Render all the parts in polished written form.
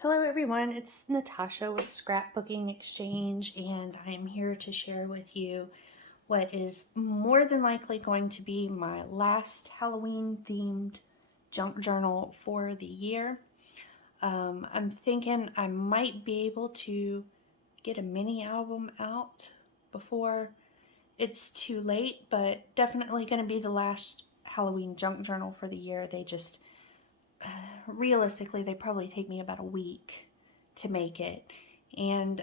Hello everyone, it's Natasha with Scrapbooking Exchange, and I am here to share with you what is more than likely going to be my last Halloween themed junk journal for the year. I'm thinking I might be able to get a mini album out before it's too late, but definitely going to be the last Halloween junk journal for the year. They just realistically, they probably take me about a week to make it. And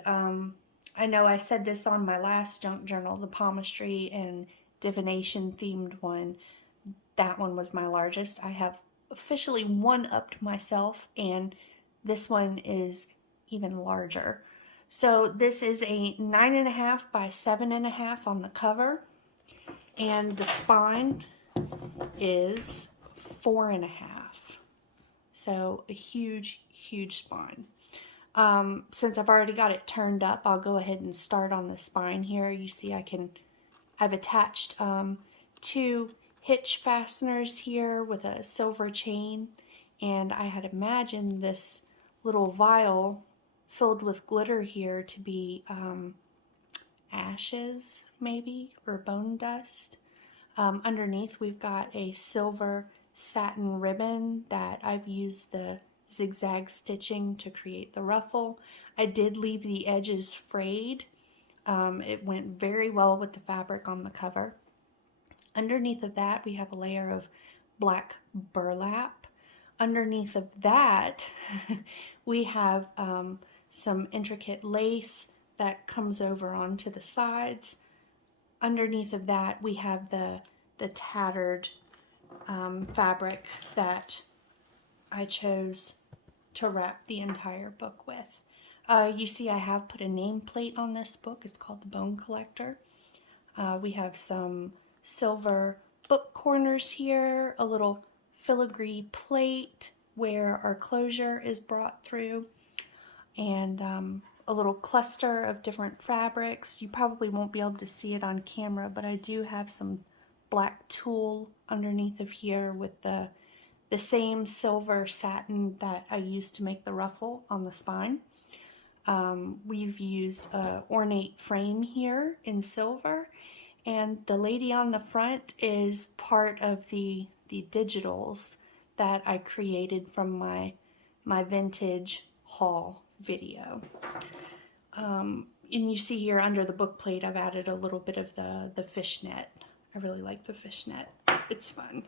I know I said this on my last junk journal, the palmistry and divination themed one. That one was my largest. I have officially one-upped myself, and this one is even larger. So this is a 9.5 by 7.5 on the cover, and the spine is 4.5. So a huge, huge spine. Since I've already got it turned up, I'll go ahead and start on the spine here. You see I've attached 2 hitch fasteners here with a silver chain, and I had imagined this little vial filled with glitter here to be ashes maybe, or bone dust. Underneath we've got a silver satin ribbon that I've used the zigzag stitching to create the ruffle. I did leave the edges frayed. It went very well with the fabric on the cover. Underneath of that we have a layer of black burlap. Underneath of that we have some intricate lace that comes over onto the sides. Underneath of that we have the tattered fabric that I chose to wrap the entire book with. You see I have put a nameplate on this book. It's called The Bone Collector. We have some silver book corners here, a little filigree plate where our closure is brought through, and a little cluster of different fabrics. You probably won't be able to see it on camera, but I do have some black tulle underneath of here with the same silver satin that I used to make the ruffle on the spine. We've used an ornate frame here in silver, and the lady on the front is part of the digitals that I created from my vintage haul video. And you see here under the book plate I've added a little bit of the fishnet. I really like the fishnet. It's fun.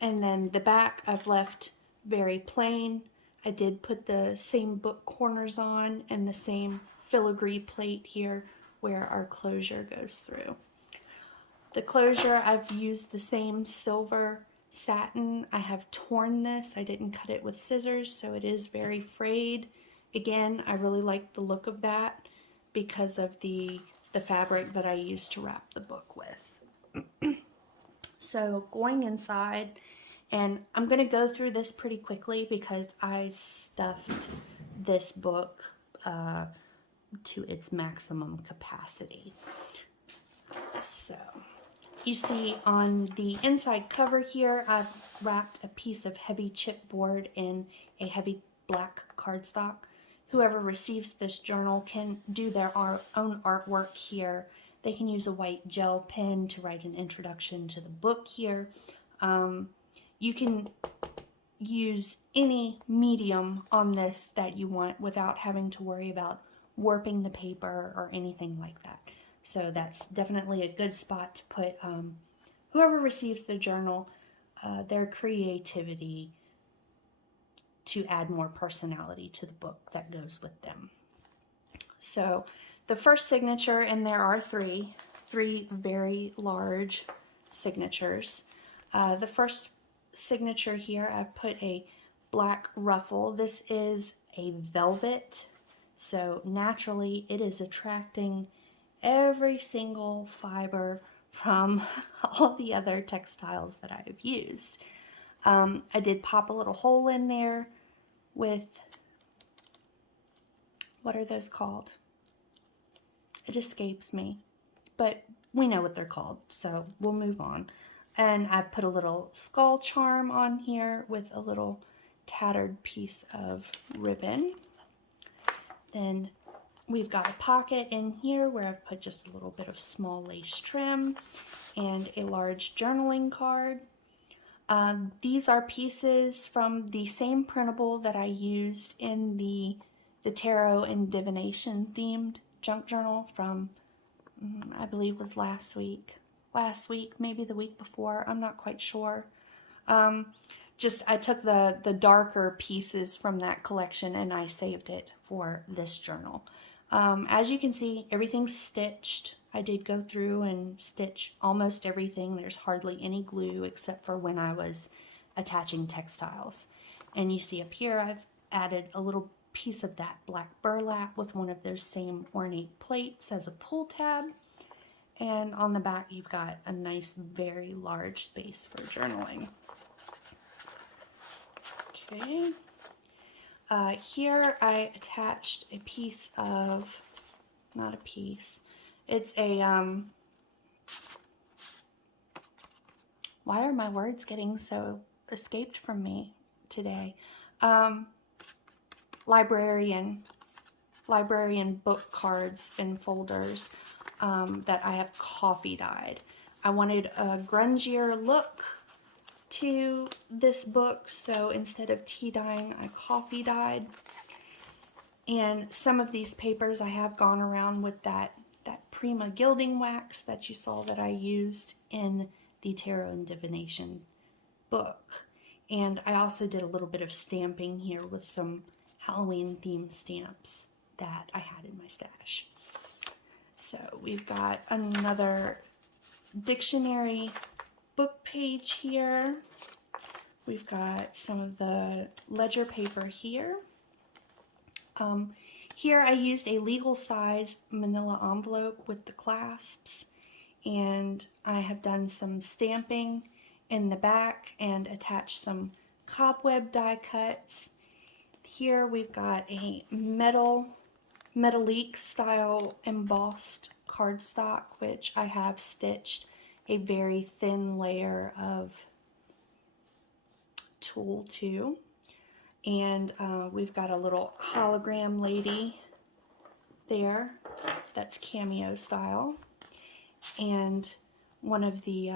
And then the back I've left very plain. I did put the same book corners on and the same filigree plate here where our closure goes through. The closure, I've used the same silver satin. I have torn this. I didn't cut it with scissors, so it is very frayed. Again, I really like the look of that because of the fabric that I used to wrap the book with. So going inside, and I'm going to go through this pretty quickly because I stuffed this book to its maximum capacity. So you see on the inside cover here, I've wrapped a piece of heavy chipboard in a heavy black cardstock. Whoever receives this journal can do their own artwork here. They can use a white gel pen to write an introduction to the book here. You can use any medium on this that you want without having to worry about warping the paper or anything like that. So that's definitely a good spot to put whoever receives the journal, their creativity to add more personality to the book that goes with them. So the first signature, and there are three very large signatures. The first signature here, I've put a black ruffle. This is a velvet, so naturally it is attracting every single fiber from all the other textiles that I've used. I did pop a little hole in there with, what are those called? It escapes me, but we know what they're called, so we'll move on. And I put a little skull charm on here with a little tattered piece of ribbon. Then we've got a pocket in here where I've put just a little bit of small lace trim and a large journaling card. These are pieces from the same printable that I used in the tarot and divination themed junk journal from, I believe was last week, maybe the week before, I'm not quite sure. I took the darker pieces from that collection and I saved it for this journal. As you can see, everything's stitched. I did go through and stitch almost everything. There's hardly any glue except for when I was attaching textiles. And you see up here, I've added a little piece of that black burlap with one of those same ornate plates as a pull tab. And on the back, you've got a nice, very large space for journaling. Okay. Here I attached a piece of, not a piece, it's a, why are my words getting so escaped from me today? Librarian book cards and folders that I have coffee dyed. I wanted a grungier look to this book, so instead of tea dyeing, I coffee dyed. And some of these papers I have gone around with that Prima gilding wax that you saw that I used in the Tarot and Divination book. And I also did a little bit of stamping here with some Halloween themed stamps that I had in my stash. So we've got another dictionary book page here. We've got some of the ledger paper here. Here I used a legal size manila envelope with the clasps, and I have done some stamping in the back and attached some cobweb die cuts. Here we've got a metallique style embossed cardstock, which I have stitched a very thin layer of tulle to. And we've got a little hologram lady there that's cameo style, and one of the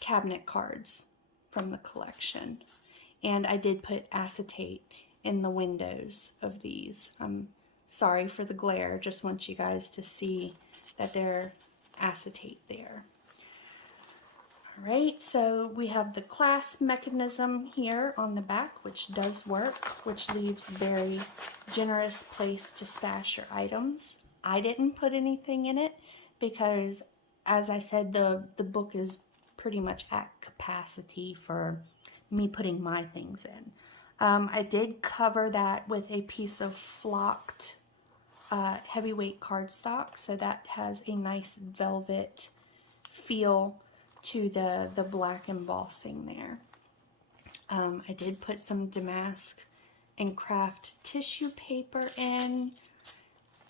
cabinet cards from the collection. And I did put acetate in the windows of these. I'm sorry for the glare, just want you guys to see that they're acetate there. All right, so we have the clasp mechanism here on the back, which does work, which leaves very generous place to stash your items. I didn't put anything in it because, as I said, the book is pretty much at capacity for me putting my things in. I did cover that with a piece of flocked heavyweight cardstock, so that has a nice velvet feel to the black embossing there. I did put some damask and craft tissue paper in.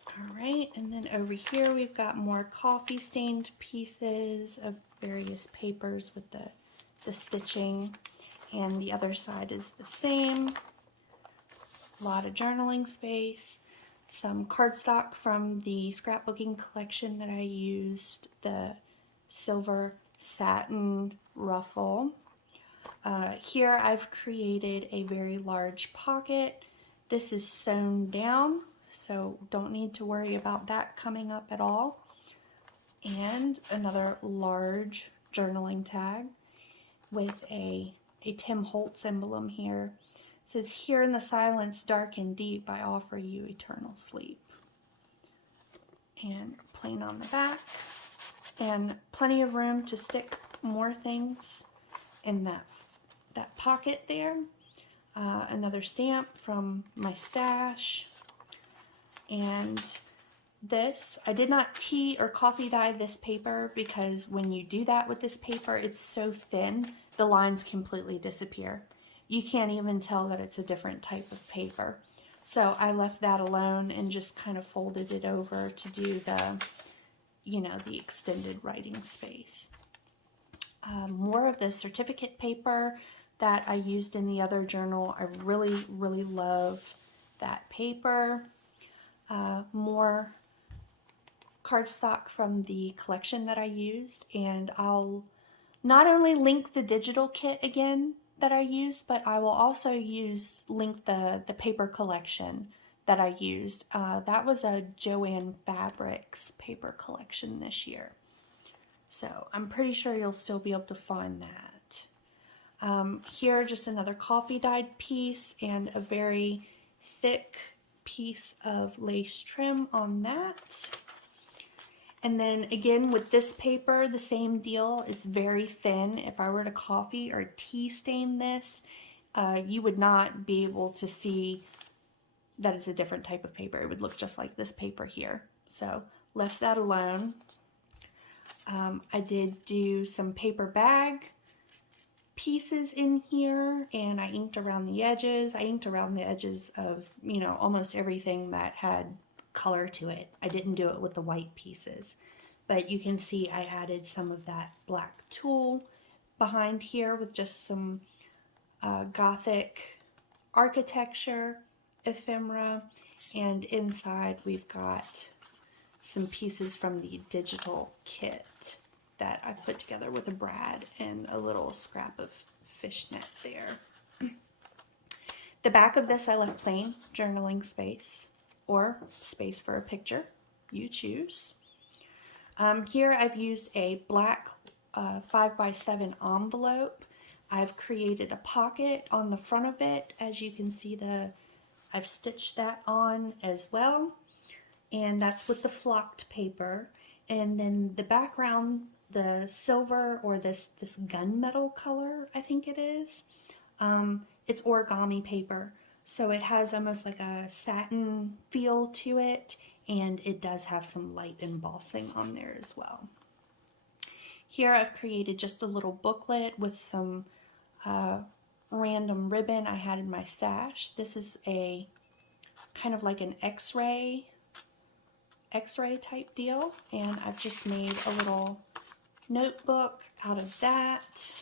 All right, and then over here we've got more coffee stained pieces of various papers with the stitching, and the other side is the same. A lot of journaling space, some cardstock from the scrapbooking collection that I used, the silver satin ruffle. Here I've created a very large pocket. This is sewn down, so don't need to worry about that coming up at all. And another large journaling tag with a Tim Holtz emblem here. It says, "Here in the silence, dark and deep, I offer you eternal sleep." And plain on the back. And plenty of room to stick more things in that pocket there. Another stamp from my stash. And this, I did not tea or coffee dye this paper because when you do that with this paper, it's so thin, the lines completely disappear. You can't even tell that it's a different type of paper. So I left that alone and just kind of folded it over to do the, the extended writing space. More of the certificate paper that I used in the other journal. I really, really love that paper. More cardstock from the collection that I used, and I'll not only link the digital kit again that I used, but I will also link the paper collection that I used. That was a Joanne Fabrics paper collection this year. So I'm pretty sure you'll still be able to find that. Here, just another coffee dyed piece and a very thick piece of lace trim on that. And then again with this paper, the same deal. It's very thin. If I were to coffee or tea stain this, you would not be able to see that it's a different type of paper. It would look just like this paper here. So left that alone. I did do some paper bag pieces in here, and I inked around the edges. I inked around the edges of, you know, almost everything that had color to it. I didn't do it with the white pieces, but you can see I added some of that black tulle behind here with just some Gothic architecture ephemera, and inside we've got some pieces from the digital kit that I put together with a brad and a little scrap of fishnet there. The back of this I left plain, journaling space or space for a picture, you choose. Here I've used a black 5x7 envelope. I've created a pocket on the front of it. As you can see, I've stitched that on as well, and that's with the flocked paper. And then the background, the silver or this gunmetal color, I think it is, it's origami paper, so it has almost like a satin feel to it, and it does have some light embossing on there as well. Here I've created just a little booklet with some random ribbon I had in my stash. This is a kind of like an x-ray type deal, and I've just made a little notebook out of that.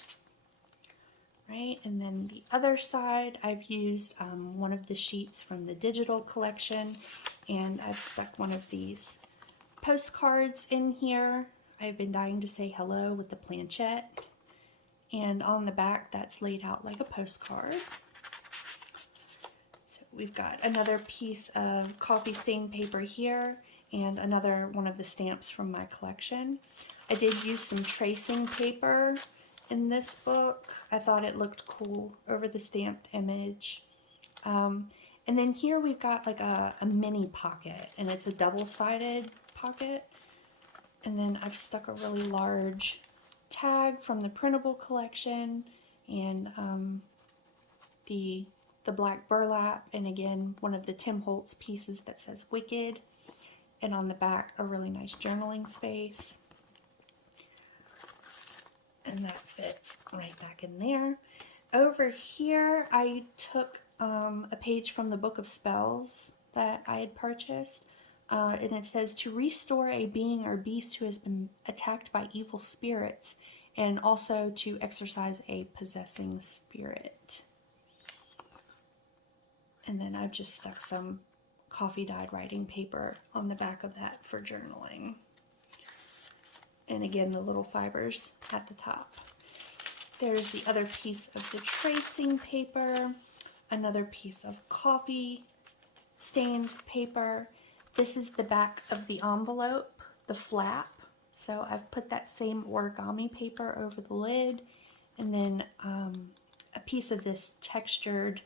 Right, and then the other side, I've used one of the sheets from the digital collection, and I've stuck one of these postcards in here. I've been dying to say hello with the planchette, and on the back that's laid out like a postcard. So we've got another piece of coffee stain paper here, and another one of the stamps from my collection. I did use some tracing paper in this book. I thought it looked cool over the stamped image. And then here we've got like a mini pocket, and it's a double-sided pocket. And then I've stuck a really large tag from the printable collection, and the black burlap, and again one of the Tim Holtz pieces that says Wicked, and on the back a really nice journaling space. And that fits right back in there. Over here, I took a page from the Book of Spells that I had purchased, and it says to restore a being or beast who has been attacked by evil spirits, and also to exorcise a possessing spirit. And then I've just stuck some coffee dyed writing paper on the back of that for journaling. And again, the little fibers at the top. There's the other piece of the tracing paper, another piece of coffee stained paper. This is the back of the envelope, the flap. So I've put that same origami paper over the lid, and then a piece of this textured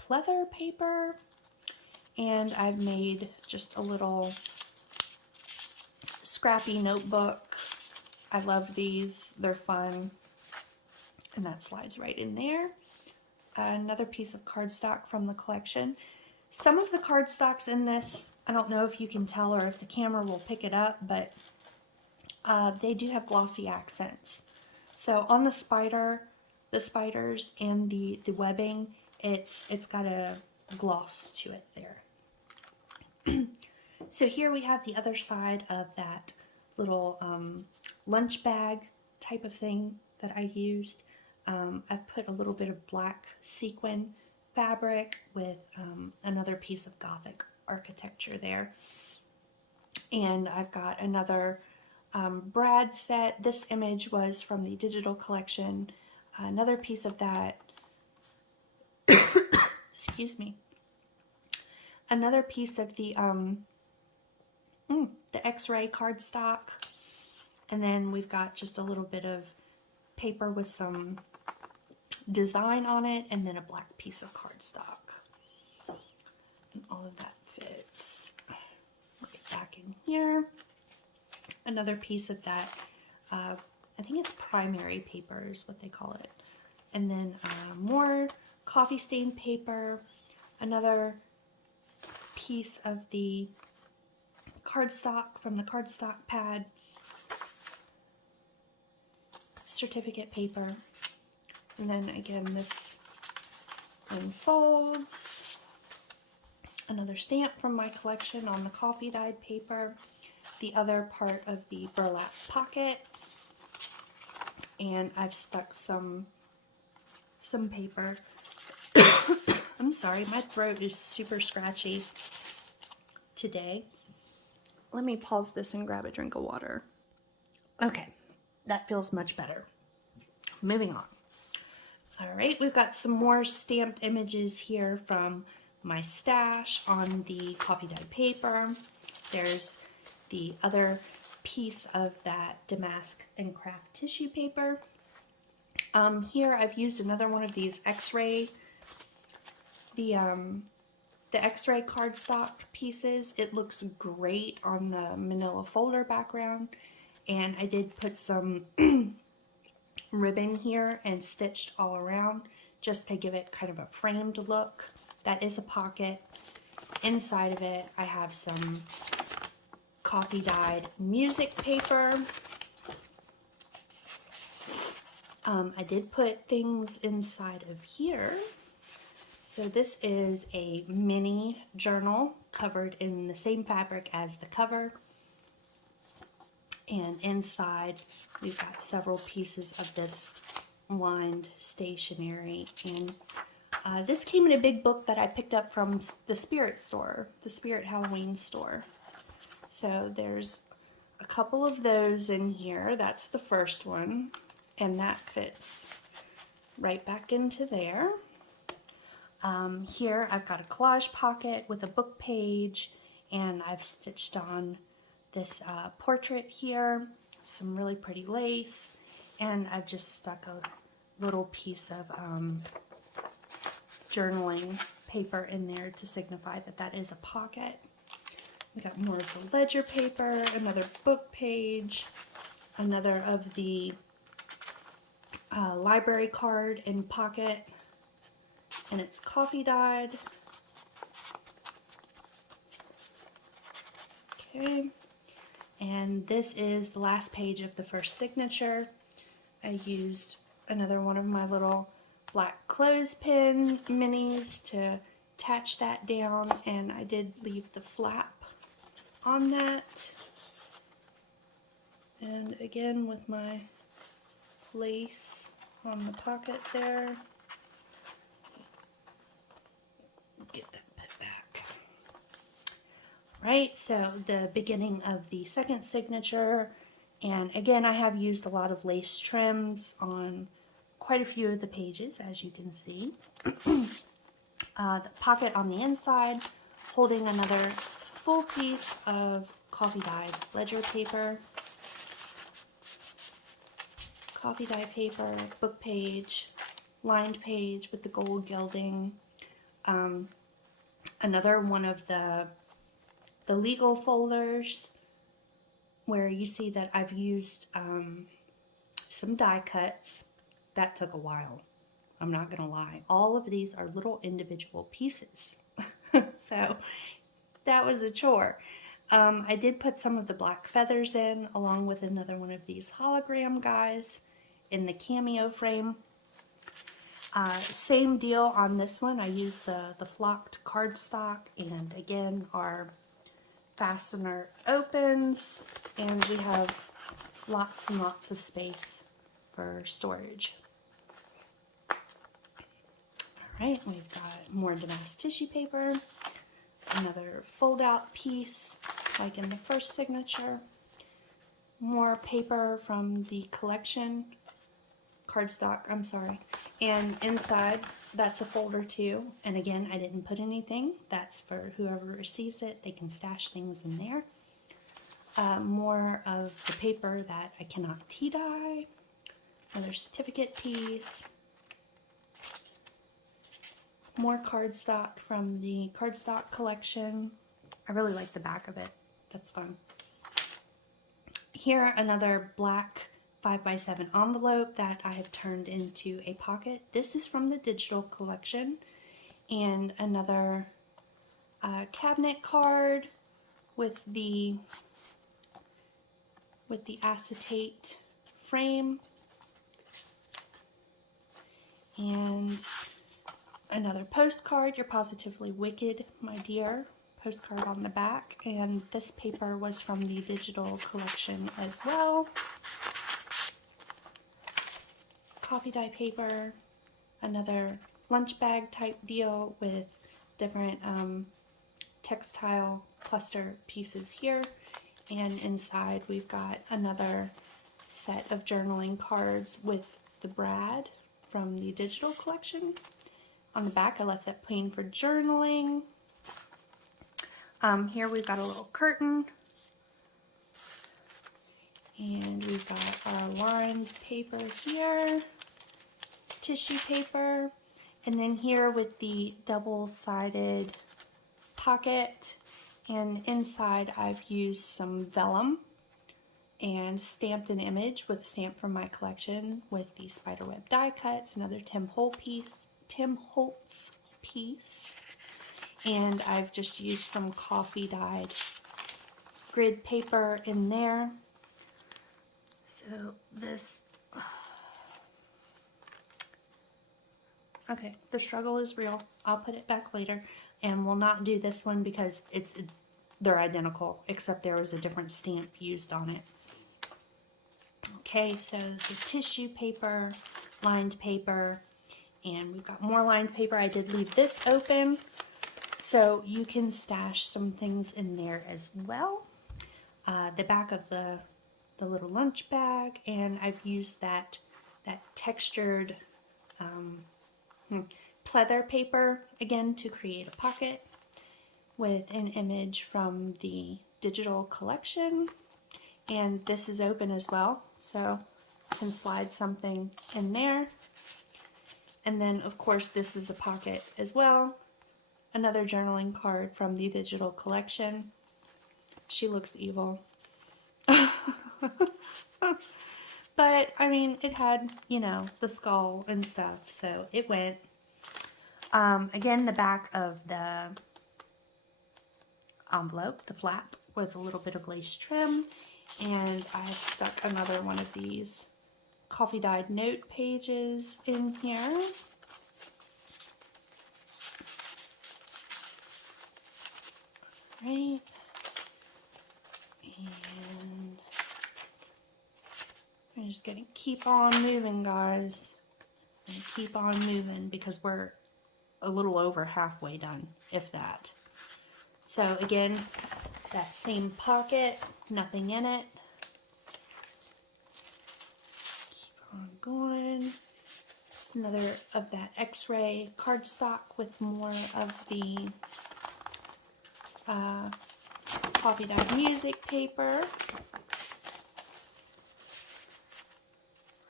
pleather paper. And I've made just a little scrappy notebook. I love these, they're fun, and that slides right in there. Another piece of cardstock from the collection. Some of the cardstocks in this, I don't know if you can tell or if the camera will pick it up, but they do have glossy accents. So on the spiders and the webbing, it's got a gloss to it there. So here we have the other side of that little lunch bag type of thing that I used. I've put a little bit of black sequin fabric with another piece of Gothic architecture there. And I've got another brad set. This image was from the digital collection. Another piece of that, excuse me, another piece of the X-ray cardstock. And then we've got just a little bit of paper with some design on it, and then a black piece of cardstock. And all of that fits right back in here. Another piece of that, I think it's primary paper is what they call it. And then more coffee stain paper, another piece of the cardstock from the Cardstock Pad, certificate paper, and then again this unfolds, another stamp from my collection on the coffee dyed paper, the other part of the burlap pocket, and I've stuck some paper. I'm sorry, my throat is super scratchy today. Let me pause this and grab a drink of water. Okay, that feels much better. Moving on. All right, we've got some more stamped images here from my stash on the coffee dyed paper. There's the other piece of that damask and craft tissue paper. Here I've used another one of these X-ray, the X-ray cardstock pieces. It looks great on the manila folder background, and I did put some ribbon here and stitched all around just to give it kind of a framed look. That is a pocket. Inside of it I have some coffee dyed music paper. I did put things inside of here. So this is a mini journal covered in the same fabric as the cover. And inside we've got several pieces of this lined stationery. And this came in a big book that I picked up from the Spirit store, the Spirit Halloween store. So there's a couple of those in here. That's the first one, and that fits right back into there. Here I've got a collage pocket with a book page, and I've stitched on this portrait here, some really pretty lace, and I've just stuck a little piece of journaling paper in there to signify that that is a pocket. We got more of the ledger paper, another book page, another of the library card in pocket, and it's coffee dyed. Okay, and this is the last page of the first signature. I used another one of my little black clothespin minis to attach that down, and I did leave the flap on that. And again with my lace on the pocket there. Get that put back. Right, so the beginning of the second signature, and again I have used a lot of lace trims on quite a few of the pages, as you can see. The pocket on the inside holding another full piece of coffee dyed ledger paper, coffee dye paper, book page, lined page with the gold gilding. Another one of the legal folders where you see that I've used some die cuts. That took a while, I'm not gonna lie. All of these are little individual pieces. So that was a chore. I did put some of the black feathers in, along with another one of these hologram guys in the cameo frame. Same deal on this one. I used the flocked cardstock, and again our fastener opens, and we have lots and lots of space for storage. Right, we've got more damask tissue paper, another fold out piece like in the first signature, more paper from the collection, cardstock, I'm sorry, and inside that's a folder too, and again I didn't put anything, that's for whoever receives it, they can stash things in there. More of the paper that I cannot tea dye, another certificate piece, more cardstock from the cardstock collection. I really like the back of it, that's fun. Here, another black 5x7 envelope that I have turned into a pocket. This is from the digital collection, and another cabinet card with the acetate frame, and another postcard. You're positively wicked, my dear. Postcard on the back, and this paper was from the digital collection as well. Coffee dye paper, another lunch bag type deal with different textile cluster pieces here, and inside we've got another set of journaling cards with the Brad from the digital collection. On the back I left that plain for journaling. Here we've got a little curtain, and we've got our lined paper here, tissue paper, and then here with the double-sided pocket, and inside I've used some vellum and stamped an image with a stamp from my collection with the spiderweb die cuts, another Tim Holtz piece. And I've just used some coffee dyed grid paper in there. So this, okay, the struggle is real. I'll put it back later, and we'll not do this one because they're identical, except there was a different stamp used on it. Okay, so the tissue paper, lined paper, and we've got more lined paper. I did leave this open, so you can stash some things in there as well. The back of the little lunch bag, and I've used that textured pleather paper again to create a pocket with an image from the digital collection, and this is open as well, so you can slide something in there. And then of course this is a pocket as well. Another journaling card from the digital collection. She looks evil. But I mean, it had, you know, the skull and stuff, so it went. Again, the back of the envelope, the flap, with a little bit of lace trim, and I stuck another one of these coffee dyed note pages in here. Right, and I'm just gonna keep on moving, guys, and keep on moving because we're a little over halfway done, if that. So again, that same pocket, nothing in it. Keep on going. Another of that X-ray cardstock with more of the coffee dyed music paper.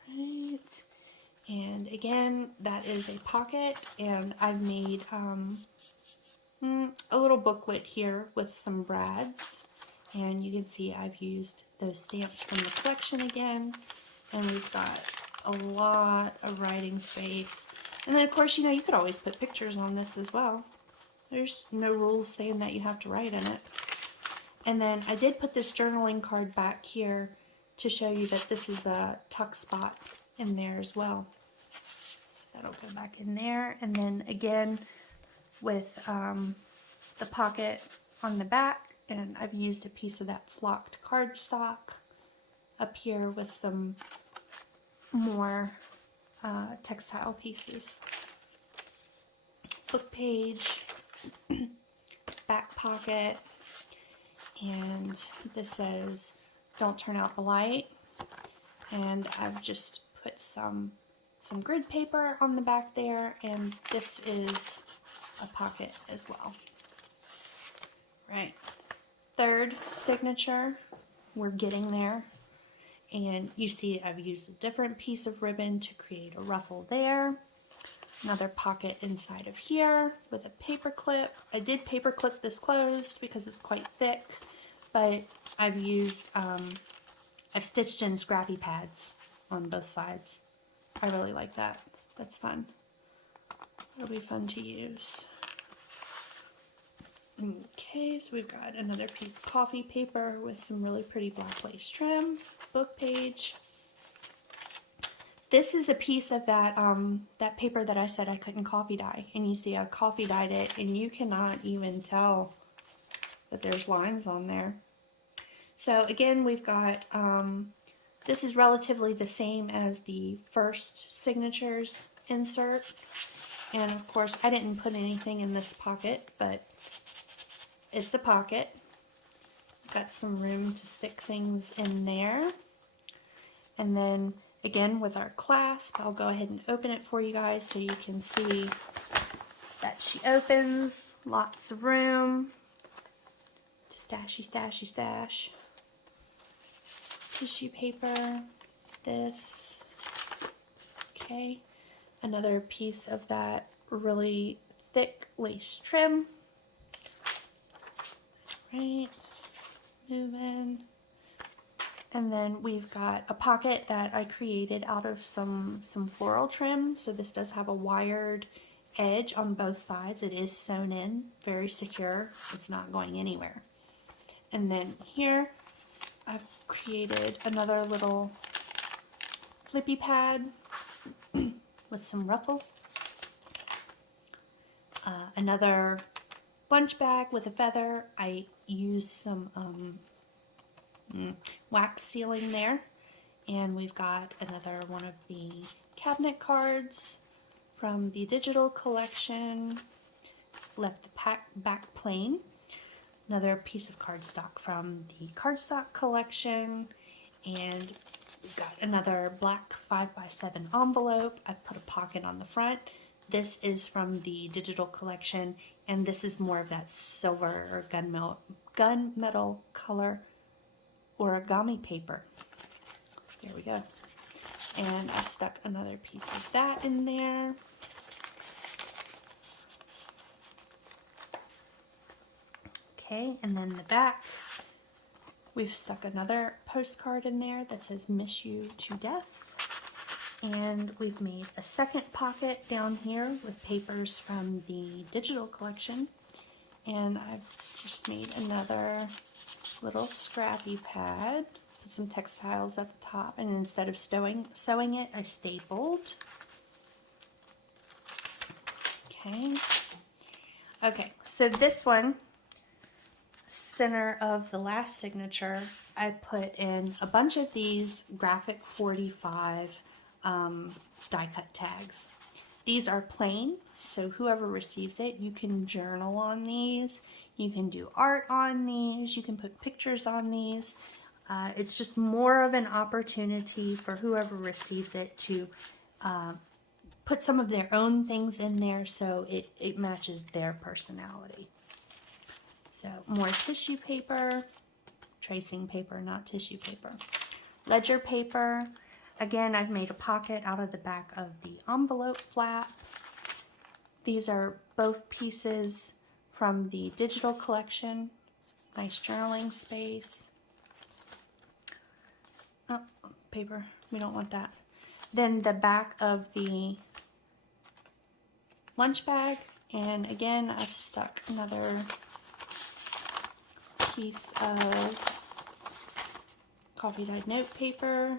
Right. And again, that is a pocket, and I've made a little booklet here with some brads, and you can see I've used those stamps from the collection again, and we've got a lot of writing space. And then of course, you know, you could always put pictures on this as well. There's no rules saying that you have to write in it. And then I did put this journaling card back here to show you that this is a tuck spot in there as well. So that'll go back in there. And then again with the pocket on the back, and I've used a piece of that flocked cardstock up here with some more textile pieces. book page, back pocket, and this says, "Don't turn out the light." And I've just put some grid paper on the back there, and this is a pocket as well. Right. Third signature, we're getting there. And you see I've used a different piece of ribbon to create a ruffle there. Another pocket inside of here with a paper clip. I did paper clip this closed because it's quite thick, but I've used, I've stitched in scrappy pads on both sides. I really like that. That's fun. It'll be fun to use. Okay, so we've got another piece of coffee paper with some really pretty black lace trim, book page. This is a piece of that that paper that I said I couldn't coffee dye, and you see I coffee dyed it, and you cannot even tell that there's lines on there. So again, we've got this is relatively the same as the first signatures insert, and of course I didn't put anything in this pocket, but it's a pocket. Got some room to stick things in there. And then again with our clasp, I'll go ahead and open it for you guys so you can see that she opens. Lots of room to stash. Tissue paper, this. Okay, another piece of that really thick lace trim. Right, move in. And then we've got a pocket that I created out of some floral trim. So this does have a wired edge on both sides. It is sewn in, very secure. It's not going anywhere. And then here I've created another little flippy pad with some ruffle. Another bunch bag with a feather. I used some wax sealing there, and we've got another one of the cabinet cards from the digital collection. Left the back plain. Another piece of cardstock from the Cardstock collection, and we've got another black 5x7 envelope. I've put a pocket on the front. This is from the digital collection, and this is more of that silver or gunmetal color origami paper. There we go. And I stuck another piece of that in there. Okay, and then the back, we've stuck another postcard in there that says "Miss you to death." And we've made a second pocket down here with papers from the digital collection. And I've just made another little scrappy pad. Put some textiles at the top, and instead of sewing it, I stapled. Okay, so this one, center of the last signature, I put in a bunch of these graphic 45 die cut tags. These are plain, so whoever receives it, you can journal on these, you can do art on these, you can put pictures on these. It's just more of an opportunity for whoever receives it to put some of their own things in there so it matches their personality. So more tissue paper, tracing paper, not tissue paper. Ledger paper. Again, I've made a pocket out of the back of the envelope flap. These are both pieces from the digital collection. Nice journaling space. Oh, paper. We don't want that. Then the back of the lunch bag. And again, I've stuck another piece of coffee dyed note paper.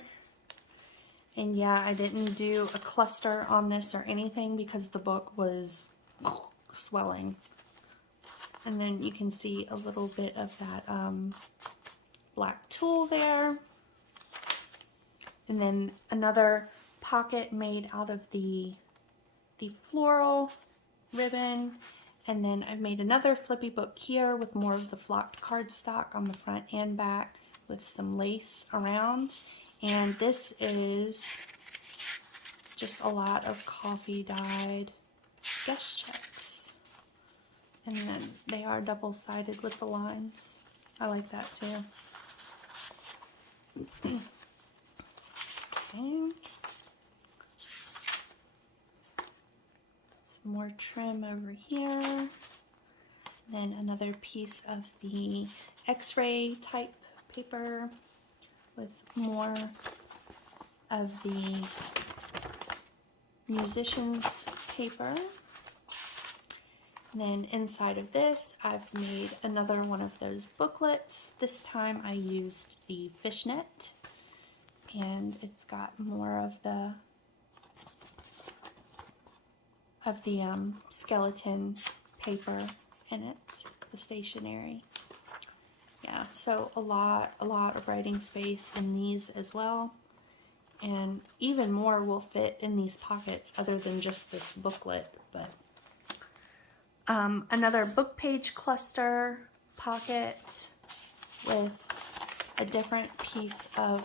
And yeah, I didn't do a cluster on this or anything because the book was swelling. And then you can see a little bit of that black tulle there. And then another pocket made out of the floral ribbon. And then I've made another flippy book here with more of the flocked cardstock on the front and back with some lace around. And this is just a lot of coffee dyed guest checks. And then they are double-sided with the lines. I like that too. Okay. Some more trim over here. Then another piece of the X-ray type paper with more of the musician's paper. And then inside of this, I've made another one of those booklets. This time I used the fishnet, and it's got more of the skeleton paper in it, the stationery. Yeah, so a lot of writing space in these as well. And even more will fit in these pockets other than just this booklet. But another book page cluster pocket with a different piece of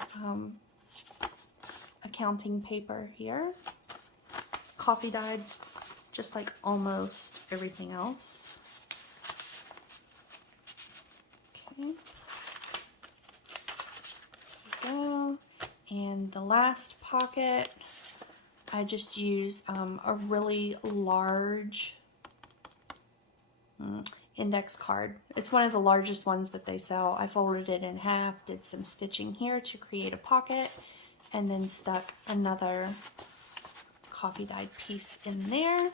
accounting paper here. Coffee dyed, just like almost everything else. Okay. There we go. And the last pocket, I just use a really large index card. It's one of the largest ones that they sell. I folded it in half, did some stitching here to create a pocket, and then stuck another coffee dyed piece in there.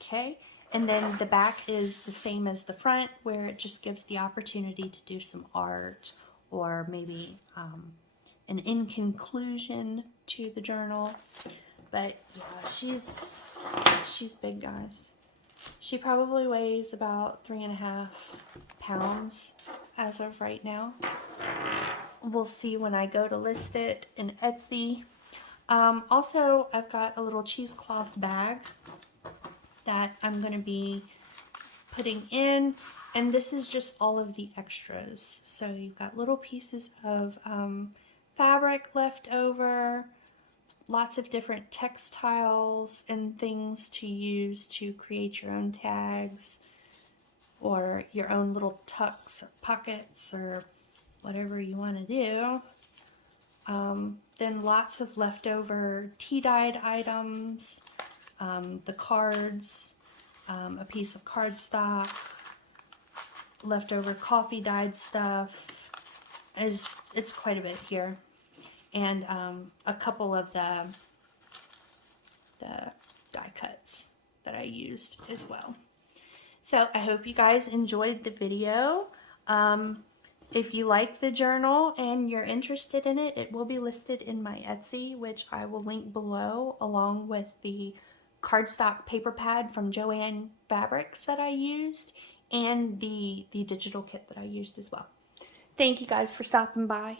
Okay, and then the back is the same as the front, where it just gives the opportunity to do some art or maybe an in conclusion to the journal. But yeah, she's big, guys. She probably weighs about 3.5 pounds as of right now. We'll see when I go to list it in Etsy. Also, I've got a little cheesecloth bag that I'm going to be putting in, and this is just all of the extras. So you've got little pieces of fabric left over, lots of different textiles and things to use to create your own tags or your own little tucks or pockets or whatever you want to do. Then lots of leftover tea-dyed items, the cards, a piece of cardstock, leftover coffee-dyed stuff. It's quite a bit here. And a couple of the die cuts that I used as well. So I hope you guys enjoyed the video. If you like the journal and you're interested in it, it will be listed in my Etsy, which I will link below, along with the cardstock paper pad from Joann Fabrics that I used, and the digital kit that I used as well. Thank you guys for stopping by.